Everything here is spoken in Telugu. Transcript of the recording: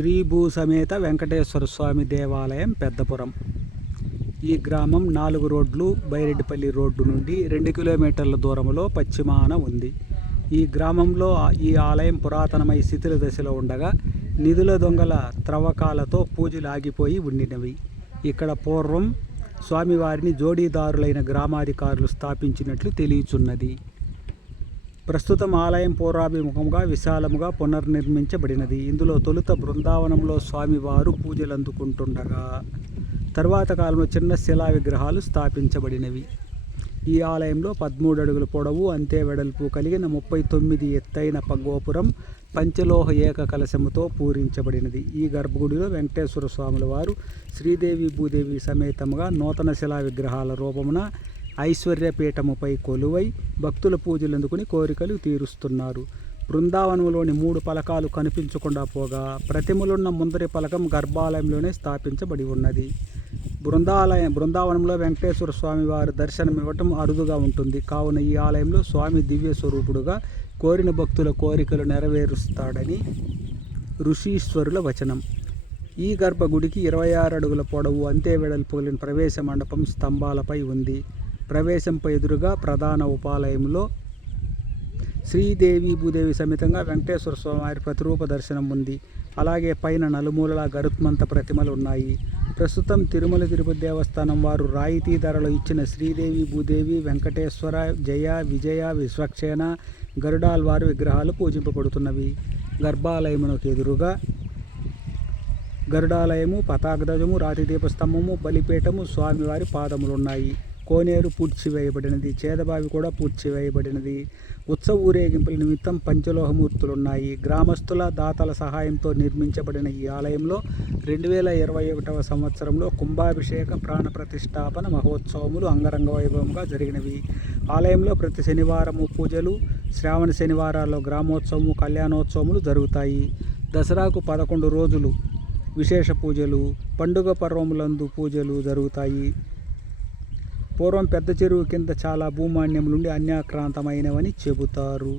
శ్రీ భూసమేత వెంకటేశ్వర స్వామి దేవాలయం పెద్దపురం. ఈ గ్రామం 4 రోడ్లు బైరెడ్డిపల్లి రోడ్డు నుండి 2 కిలోమీటర్ల దూరంలో పశ్చిమాన ఉంది. ఈ గ్రామంలో ఈ ఆలయం పురాతనమై శిథిల దశలో ఉండగా నిధుల దొంగల త్రవ్వకాలతో పూజలు ఆగిపోయి ఉండినవి. ఇక్కడ పూర్వం స్వామివారిని జోడీదారులైన గ్రామాధికారులు స్థాపించినట్లు తెలియచున్నది. ప్రస్తుతం ఆలయం పూర్వాభిముఖంగా విశాలముగా పునర్నిర్మించబడినది. ఇందులో తొలుత బృందావనంలో స్వామివారు పూజలు అందుకుంటుండగా తరువాత కాలంలో చిన్న శిలా విగ్రహాలు స్థాపించబడినవి. ఈ ఆలయంలో 13 అడుగుల పొడవు అంతే వెడల్పు కలిగిన 39 ఎత్తైన గోపురం పంచలోహ ఏక కలశముతో పూరించబడినది. ఈ గర్భగుడిలో వెంకటేశ్వర స్వాముల వారు శ్రీదేవి భూదేవి సమేతముగా నూతన శిలా విగ్రహాల రూపమున ఐశ్వర్యపీఠముపై కొలువై భక్తుల పూజలు అందుకుని కోరికలు తీరుస్తున్నారు. బృందావనంలోని 3 పలకాలు కనిపించకుండా పోగా ప్రతిమలున్న ముందరి పలకం గర్భాలయంలోనే స్థాపించబడి ఉన్నది. బృందావనంలో వెంకటేశ్వర స్వామి వారి దర్శనమివ్వటం అరుదుగా ఉంటుంది. కావున ఈ ఆలయంలో స్వామి దివ్య స్వరూపుడుగా కోరిన భక్తుల కోరికలు నెరవేరుస్తాడని ఋషీశ్వరుల వచనం. ఈ గర్భగుడికి 26 అడుగుల పొడవు అంతే వెడల్పు కలిగిన ప్రవేశ మండపం స్తంభాలపై ఉంది. ప్రవేశంపై ఎదురుగా ప్రధాన ఉపాలయంలో శ్రీదేవి భూదేవి సమేతంగా వెంకటేశ్వర స్వామి వారి ప్రతిరూప దర్శనం ఉంది. అలాగే పైన నలుమూలల గరుత్మంత ప్రతిమలు ఉన్నాయి. ప్రస్తుతం తిరుమల తిరుపతి దేవస్థానం వారు రాయితీ ధరలో ఇచ్చిన శ్రీదేవి భూదేవి వెంకటేశ్వర జయ విజయ విశ్వక్షేణ గరుడాల్వారు విగ్రహాలు పూజింపబడుతున్నవి. గర్భాలయమునకు ఎదురుగా గరుడాలయము, పతాకధ్వజము, రాతి దీపస్తంభము, బలిపీఠము, స్వామివారి పాదములున్నాయి. కోనేరు పూడ్చివేయబడినది. చేదబావి కూడా పూడ్చివేయబడినది. ఉత్సవ ఊరేగింపుల నిమిత్తం పంచలోహమూర్తులున్నాయి. గ్రామస్తుల దాతల సహాయంతో నిర్మించబడిన ఈ ఆలయంలో 2021వ సంవత్సరంలో కుంభాభిషేక ప్రాణ ప్రతిష్టాపన మహోత్సవములు అంగరంగ వైభవంగా జరిగినవి. ఆలయంలో ప్రతి శనివారము పూజలు, శ్రావణ శనివారాల్లో గ్రామోత్సవము, కళ్యాణోత్సవములు జరుగుతాయి. దసరాకు 11 రోజులు విశేష పూజలు, పండుగ పర్వములందు పూజలు జరుగుతాయి. పూర్వం పెద్ద చెరువు కింద చాలా భూమాన్యములుండి అన్యాక్రాంతమైనవని చెబుతారు.